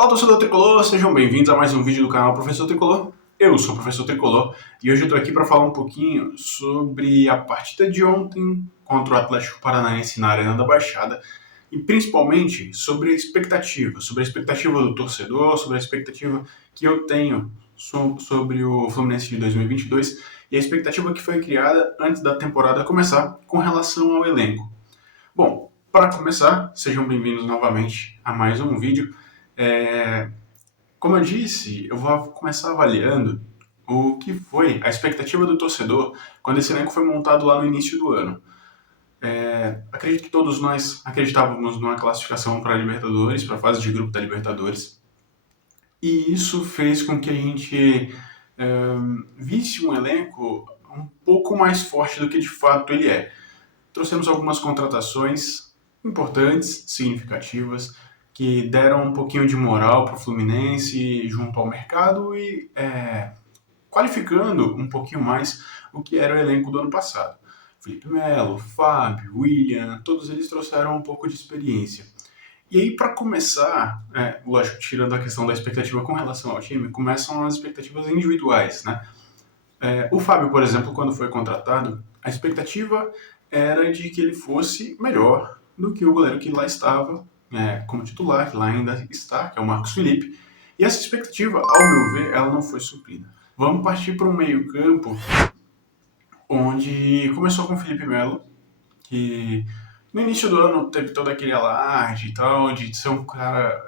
Fala, torcedor Tricolor, sejam bem-vindos a mais um vídeo do canal Professor Tricolor. Eu sou o Professor Tricolor e hoje eu tô aqui para falar um pouquinho sobre a partida de ontem contra o Atlético Paranaense na Arena da Baixada e principalmente sobre a expectativa do torcedor, sobre a expectativa que eu tenho sobre o Fluminense de 2022 e a expectativa que foi criada antes da temporada começar com relação ao elenco. Bom, para começar, sejam bem-vindos novamente a mais um vídeo. Como eu disse, eu vou começar avaliando o que foi a expectativa do torcedor quando esse elenco foi montado lá no início do ano. Acredito que todos nós acreditávamos numa classificação para a Libertadores, para a fase de grupo da Libertadores, e isso fez com que a gente visse um elenco um pouco mais forte do que de fato ele é. Trouxemos algumas contratações importantes, significativas, que deram um pouquinho de moral para o Fluminense junto ao mercado e qualificando um pouquinho mais o que era o elenco do ano passado. Felipe Melo, Fábio, William, todos eles trouxeram um pouco de experiência. E aí, para começar, lógico, tirando a questão da expectativa com relação ao time, começam as expectativas individuais, né? O Fábio, por exemplo, quando foi contratado, a expectativa era de que ele fosse melhor do que o goleiro que lá estava como titular, que lá ainda está, que é o Marcos Felipe. E essa expectativa, ao meu ver, ela não foi suprida. Vamos partir para um meio-campo onde começou com o Felipe Melo, que no início do ano teve todo aquele alarde e tal, de ser um cara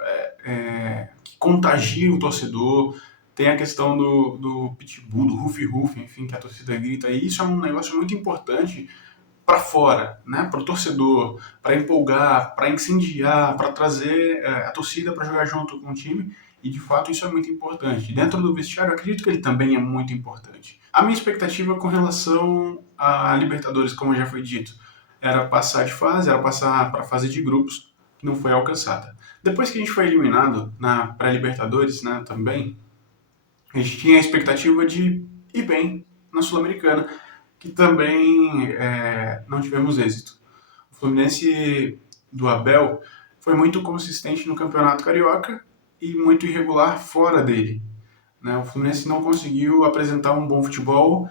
que contagia o torcedor. Tem a questão do pitbull, do rufi-rufi, enfim, que a torcida grita. E isso é um negócio muito importante para fora, né? Para o torcedor, para empolgar, para incendiar, para trazer a torcida para jogar junto com o time. E de fato isso é muito importante. Dentro do vestiário, eu acredito que ele também é muito importante. A minha expectativa com relação a Libertadores, como já foi dito, era passar de fase, era passar para a fase de grupos, que não foi alcançada. Depois que a gente foi eliminado na pré-Libertadores, né, também, a gente tinha a expectativa de ir bem na Sul-Americana, que também não tivemos êxito. O Fluminense do Abel foi muito consistente no Campeonato Carioca e muito irregular fora dele, né? O Fluminense não conseguiu apresentar um bom futebol.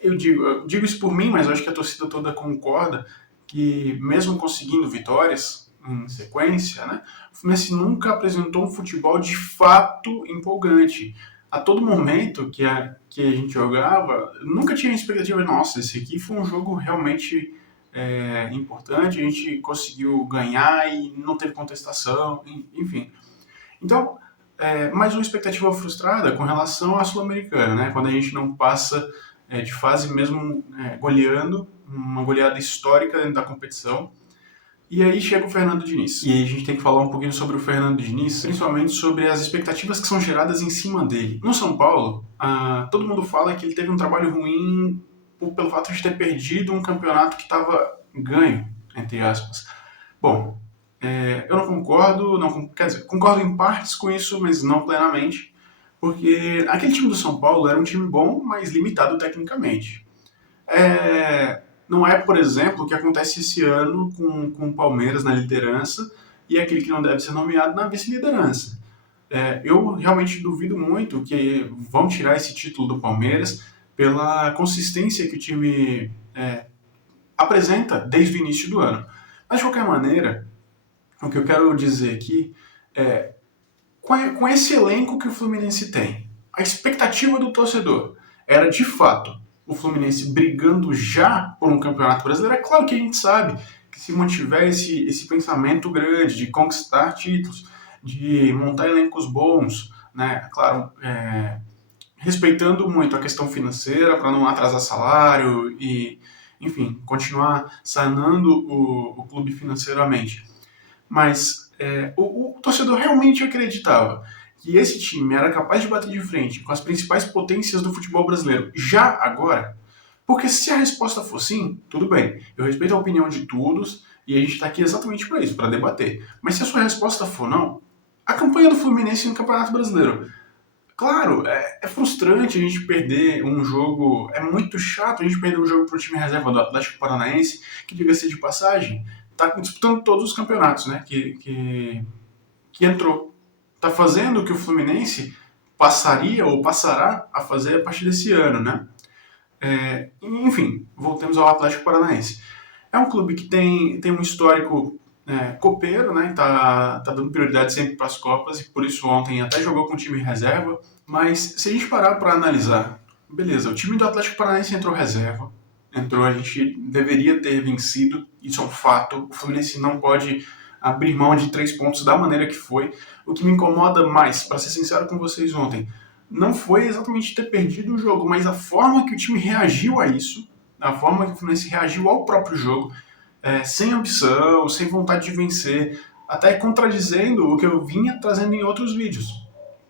Eu digo isso por mim, mas eu acho que a torcida toda concorda que mesmo conseguindo vitórias em sequência, né, o Fluminense nunca apresentou um futebol de fato empolgante. A todo momento que a gente jogava, nunca tinha a expectativa de, nossa, esse aqui foi um jogo realmente importante, a gente conseguiu ganhar e não teve contestação, enfim. Então, mais uma expectativa frustrada com relação à Sul-Americana, né? Quando a gente não passa de fase mesmo goleando, uma goleada histórica dentro da competição. E aí chega o Fernando Diniz. E aí a gente tem que falar um pouquinho sobre o Fernando Diniz, principalmente sobre as expectativas que são geradas em cima dele. No São Paulo, todo mundo fala que ele teve um trabalho ruim pelo fato de ter perdido um campeonato que estava ganho, entre aspas. Bom, eu não concordo, quer dizer, concordo em partes com isso, mas não plenamente, porque aquele time do São Paulo era um time bom, mas limitado tecnicamente. Não é, por exemplo, o que acontece esse ano com o Palmeiras na liderança e aquele que não deve ser nomeado na vice-liderança. Eu realmente duvido muito que vão tirar esse título do Palmeiras pela consistência que o time apresenta desde o início do ano. Mas, de qualquer maneira, o que eu quero dizer aqui é, com esse elenco que o Fluminense tem, a expectativa do torcedor era, de fato, o Fluminense brigando já por um campeonato brasileiro. É claro que a gente sabe que se mantiver esse pensamento grande de conquistar títulos, de montar elencos bons, né, claro, respeitando muito a questão financeira para não atrasar salário e, enfim, continuar sanando o clube financeiramente. Mas o torcedor realmente acreditava que esse time era capaz de bater de frente com as principais potências do futebol brasileiro já agora? Porque se a resposta for sim, tudo bem. Eu respeito a opinião de todos e a gente está aqui exatamente para isso, para debater. Mas se a sua resposta for não, a campanha do Fluminense no Campeonato Brasileiro, claro, é frustrante a gente perder um jogo, é muito chato a gente perder um jogo para o time reserva do Atlético Paranaense, que, diga-se de passagem, está disputando todos os campeonatos, né, que entrou. está fazendo o que o Fluminense passaria ou passará a fazer a partir desse ano, né? Enfim, voltemos ao Atlético Paranaense. É um clube que tem um histórico copeiro, né? Tá dando prioridade sempre para as Copas e por isso ontem até jogou com o time reserva. Mas se a gente parar para analisar, beleza, o time do Atlético Paranaense entrou reserva, a gente deveria ter vencido, isso é um fato. O Fluminense não pode abrir mão de 3 pontos da maneira que foi. O que me incomoda mais, para ser sincero com vocês ontem, não foi exatamente ter perdido o jogo, mas a forma que o time reagiu a isso, a forma que o Fluminense reagiu ao próprio jogo, sem ambição, sem vontade de vencer, até contradizendo o que eu vinha trazendo em outros vídeos,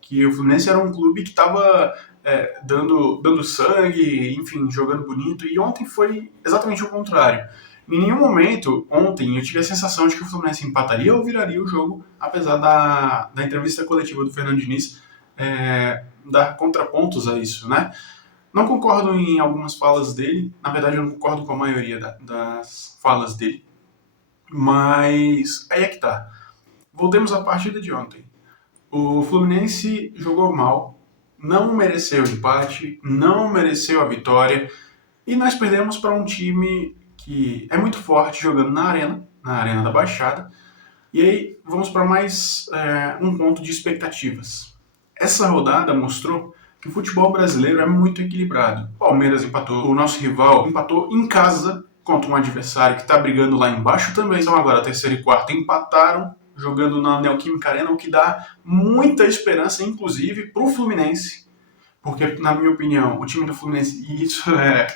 que o Fluminense era um clube que estava dando sangue, enfim, jogando bonito, e ontem foi exatamente o contrário. Em nenhum momento, ontem, eu tive a sensação de que o Fluminense empataria ou viraria o jogo, apesar da entrevista coletiva do Fernando Diniz dar contrapontos a isso, né? Não concordo em algumas falas dele, na verdade eu não concordo com a maioria das falas dele, mas aí é que tá. Voltemos à partida de ontem. O Fluminense jogou mal, não mereceu o empate, não mereceu a vitória, e nós perdemos para um time que é muito forte jogando na Arena da Baixada. E aí vamos para mais um ponto de expectativas. Essa rodada mostrou que o futebol brasileiro é muito equilibrado. O Palmeiras empatou, o nosso rival empatou em casa contra um adversário que está brigando lá embaixo também. Então agora terceiro e quarto empataram jogando na Neoquímica Arena, o que dá muita esperança, inclusive, para o Fluminense. Porque, na minha opinião, o time do Fluminense, e isso é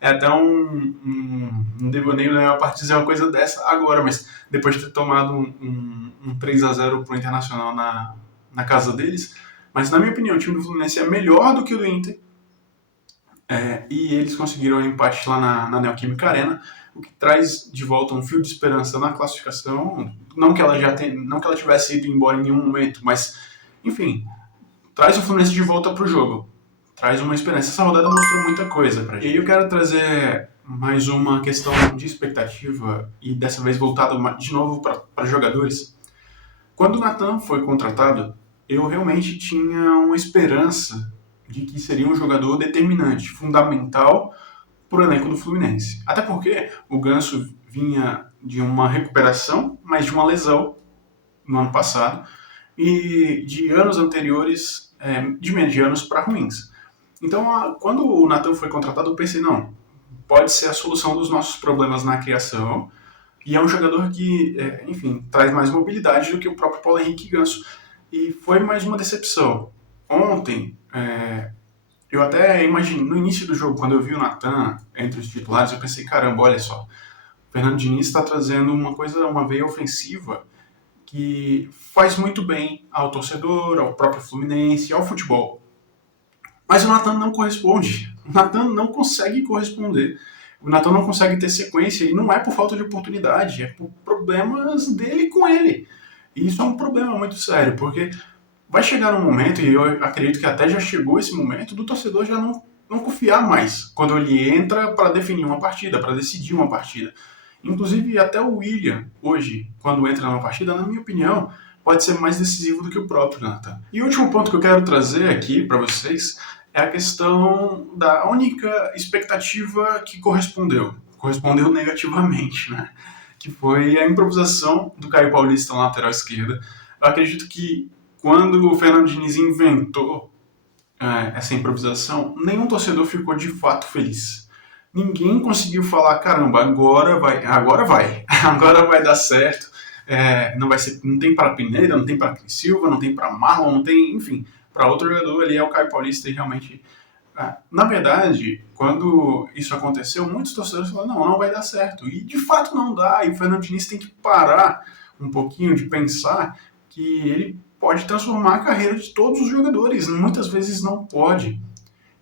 até um devaneio da minha parte dizer uma coisa dessa agora, mas depois de ter tomado um 3-0 pro Internacional na casa deles, mas na minha opinião o time do Fluminense é melhor do que o do Inter, e eles conseguiram um empate lá na Neoquímica Arena, o que traz de volta um fio de esperança na classificação, não que ela tivesse ido embora em nenhum momento, mas enfim, traz o Fluminense de volta pro jogo, traz uma esperança. Essa rodada mostrou muita coisa pra gente. E eu quero trazer mais uma questão de expectativa, e dessa vez voltado de novo para jogadores. Quando o Natan foi contratado, eu realmente tinha uma esperança de que seria um jogador determinante, fundamental para o elenco do Fluminense. Até porque o Ganso vinha de uma recuperação, mas de uma lesão no ano passado, e de anos anteriores, de medianos para ruins. Então, quando o Natan foi contratado, eu pensei, não, pode ser a solução dos nossos problemas na criação, e é um jogador que, enfim, traz mais mobilidade do que o próprio Paulo Henrique Ganso. E foi mais uma decepção. Ontem, eu até imaginei, no início do jogo, quando eu vi o Natan entre os titulares, eu pensei, caramba, olha só, o Fernando Diniz está trazendo uma veia ofensiva que faz muito bem ao torcedor, ao próprio Fluminense, ao futebol. Mas o Natan não corresponde. O Natan não consegue corresponder. O Natan não consegue ter sequência, e não é por falta de oportunidade, é por problemas dele com ele. E isso é um problema muito sério, porque vai chegar um momento, e eu acredito que até já chegou esse momento, do torcedor já não confiar mais quando ele entra para definir uma partida, para decidir uma partida. Inclusive, até o William, hoje, quando entra numa partida, na minha opinião, pode ser mais decisivo do que o próprio Natan. E o último ponto que eu quero trazer aqui para vocês é a questão da única expectativa que correspondeu negativamente, né? Que foi a improvisação do Caio Paulista na lateral esquerda. Eu acredito que quando o Fernando Diniz inventou essa improvisação, nenhum torcedor ficou de fato feliz. Ninguém conseguiu falar, caramba, agora vai, agora vai dar certo. Não tem para Pineda, não tem para Cris Silva, não tem para Marlon, não tem, enfim, para outro jogador ali é o Caio Paulista, e realmente, na verdade, quando isso aconteceu, muitos torcedores falaram, não vai dar certo, e de fato não dá, e o Fernando Diniz tem que parar um pouquinho de pensar que ele pode transformar a carreira de todos os jogadores, muitas vezes não pode,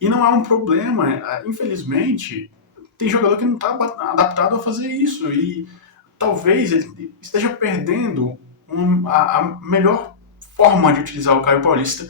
e não é um problema, infelizmente, tem jogador que não está adaptado a fazer isso, e talvez ele esteja perdendo a melhor forma de utilizar o Caio Paulista,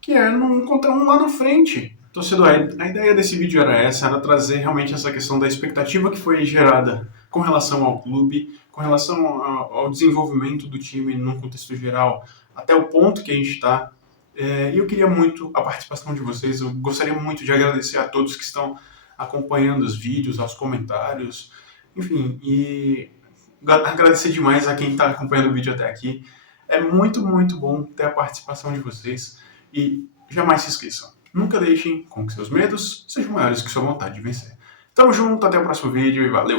que é não encontrar um lá na frente. Torcedor, a ideia desse vídeo era essa, era trazer realmente essa questão da expectativa que foi gerada com relação ao clube, com relação ao desenvolvimento do time num contexto geral, até o ponto que a gente está. E eu queria muito a participação de vocês, eu gostaria muito de agradecer a todos que estão acompanhando os vídeos, aos comentários, enfim, e agradecer demais a quem está acompanhando o vídeo até aqui. É muito, muito bom ter a participação de vocês e jamais se esqueçam, nunca deixem com que seus medos sejam maiores que sua vontade de vencer. Tamo junto, até o próximo vídeo e valeu!